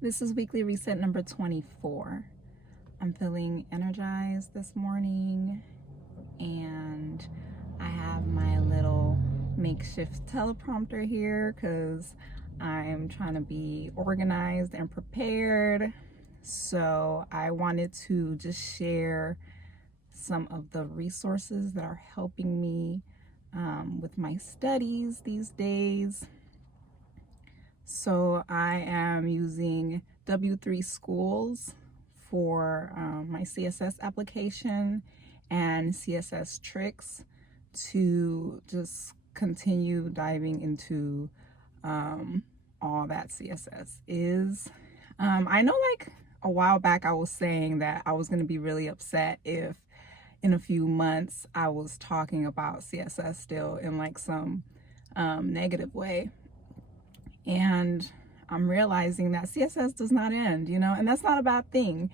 This is weekly reset number 24. I'm feeling energized this morning, and I have my little makeshift teleprompter here because I'm trying to be organized and prepared. So I wanted to just share some of the resources that are helping me with my studies these days. So I am using W3 Schools for my CSS application and CSS tricks to just continue diving into all that CSS is. I know like a while back I was saying that I was going to be really upset if in a few months I was talking about CSS still in like some negative way. And I'm realizing that CSS does not end, and that's not a bad thing.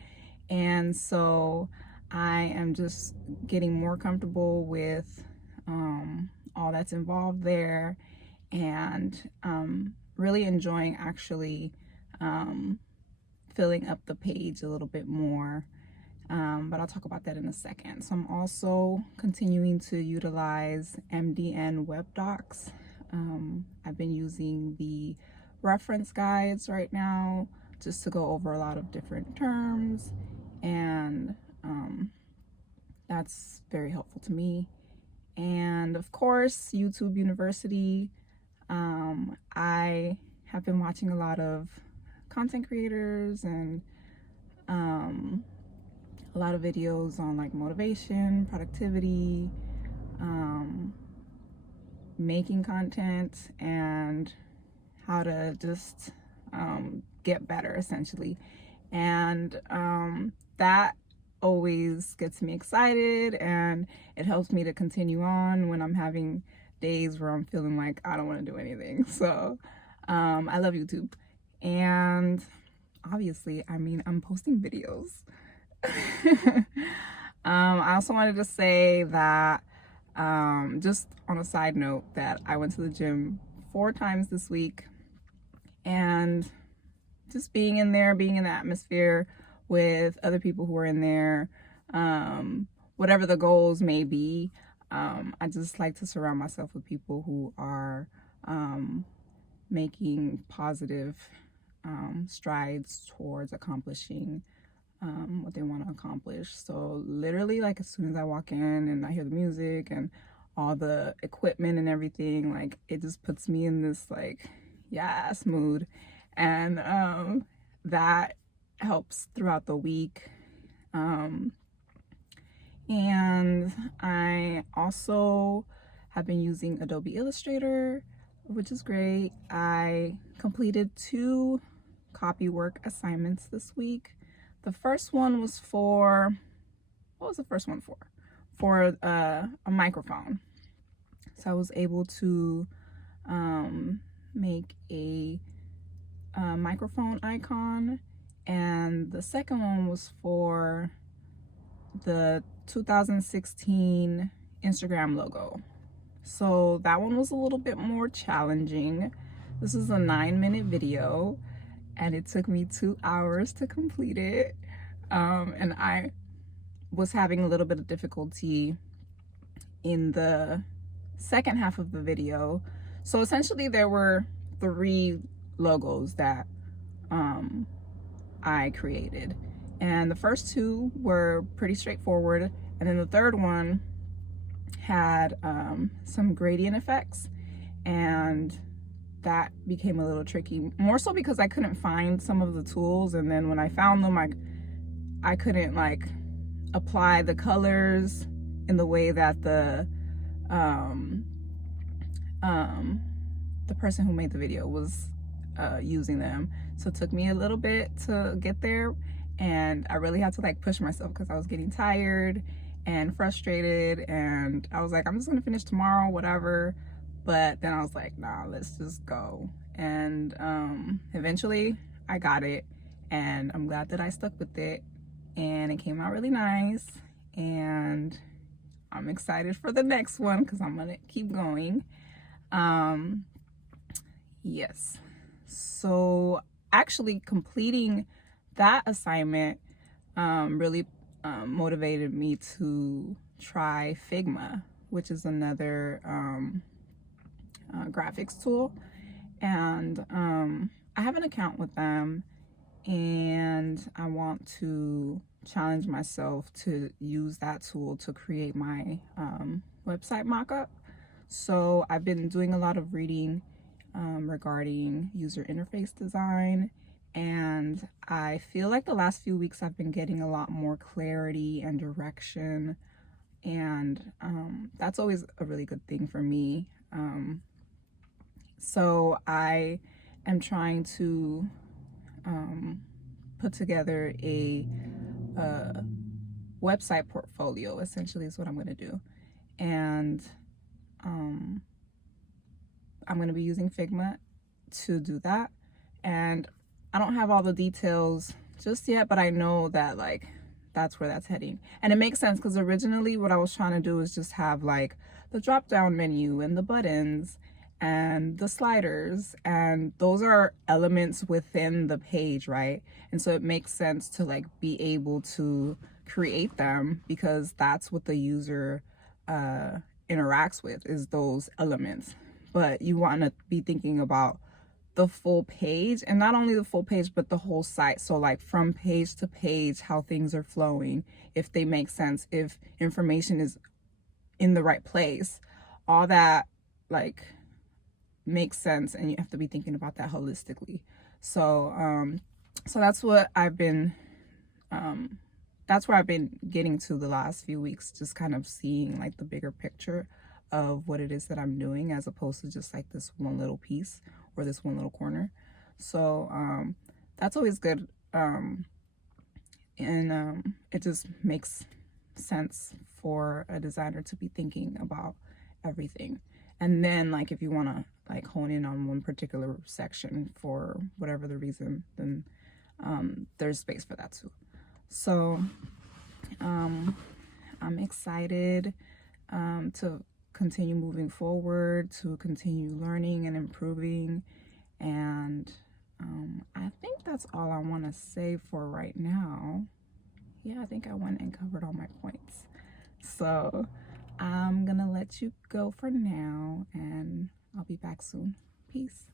And so I am just getting more comfortable with all that's involved there, and really enjoying actually filling up the page a little bit more. But I'll talk about that in a second. So I'm also continuing to utilize MDN Web Docs. I've been using the reference guides right now just to go over a lot of different terms, and that's very helpful to me. And of course, YouTube University. I have been watching a lot of content creators and a lot of videos on like motivation, productivity, making content, and how to just get better essentially. And that always gets me excited, and it helps me to continue on when I'm having days where I'm feeling like I don't want to do anything. So I love YouTube. And obviously, I'm posting videos. I also wanted to say that just on a side note that I went to the gym 4 times this week, and just being in there, being in the atmosphere with other people who are in there, whatever the goals may be, I just like to surround myself with people who are making positive strides towards accomplishing what they want to accomplish. So literally, like, as soon as I walk in and I hear the music and all the equipment and everything, like, it just puts me in this like yes mood, and that helps throughout the week. And I also have been using Adobe Illustrator, which is great. I completed 2 copy work assignments this week. The first one was for, what was the first one for? For a microphone. So I was able to make a microphone icon. And the second one was for the 2016 Instagram logo. So that one was a little bit more challenging. This is a 9-minute video, and it took me 2 hours to complete it. And I was having a little bit of difficulty in the second half of the video. So essentially there were 3 logos that I created, and the first 2 were pretty straightforward, and then the third one had some gradient effects, and that became a little tricky, more so because I couldn't find some of the tools, and then when I found them, I couldn't like apply the colors in the way that the person who made the video was using them. So it took me a little bit to get there, and I really had to like push myself because I was getting tired and frustrated, and I was like, I'm just gonna finish tomorrow, whatever. But then I was like, nah, let's just go. And eventually I got it, and I'm glad that I stuck with it, and it came out really nice, and I'm excited for the next one because I'm gonna keep going. Yes, so actually completing that assignment really motivated me to try Figma, which is another graphics tool. And I have an account with them, and I want to challenge myself to use that tool to create my website mockup. So I've been doing a lot of reading regarding user interface design, and I feel like the last few weeks I've been getting a lot more clarity and direction, and that's always a really good thing for me. So I am trying to put together a website portfolio, essentially, is what I'm going to do. And I'm going to be using Figma to do that. And I don't have all the details just yet, but I know that like that's where that's heading. And it makes sense because originally what I was trying to do is just have like the drop down menu and the buttons and the sliders, and those are elements within the page, right? And so it makes sense to like be able to create them because that's what the user interacts with, is those elements. But you want to be thinking about the full page, and not only the full page but the whole site. So like from page to page, how things are flowing, if they make sense, if information is in the right place, all that like makes sense, and you have to be thinking about that holistically. So so that's what I've been that's where I've been getting to the last few weeks, just kind of seeing like the bigger picture of what it is that I'm doing, as opposed to just like this one little piece or this one little corner. So that's always good, and it just makes sense for a designer to be thinking about everything. And then like if you want to like hone in on one particular section for whatever the reason, then there's space for that too. So I'm excited to continue moving forward, to continue learning and improving. And I think that's all I want to say for right now. Yeah, I think I went and covered all my points. So I'm gonna let you go for now, and I'll be back soon. Peace.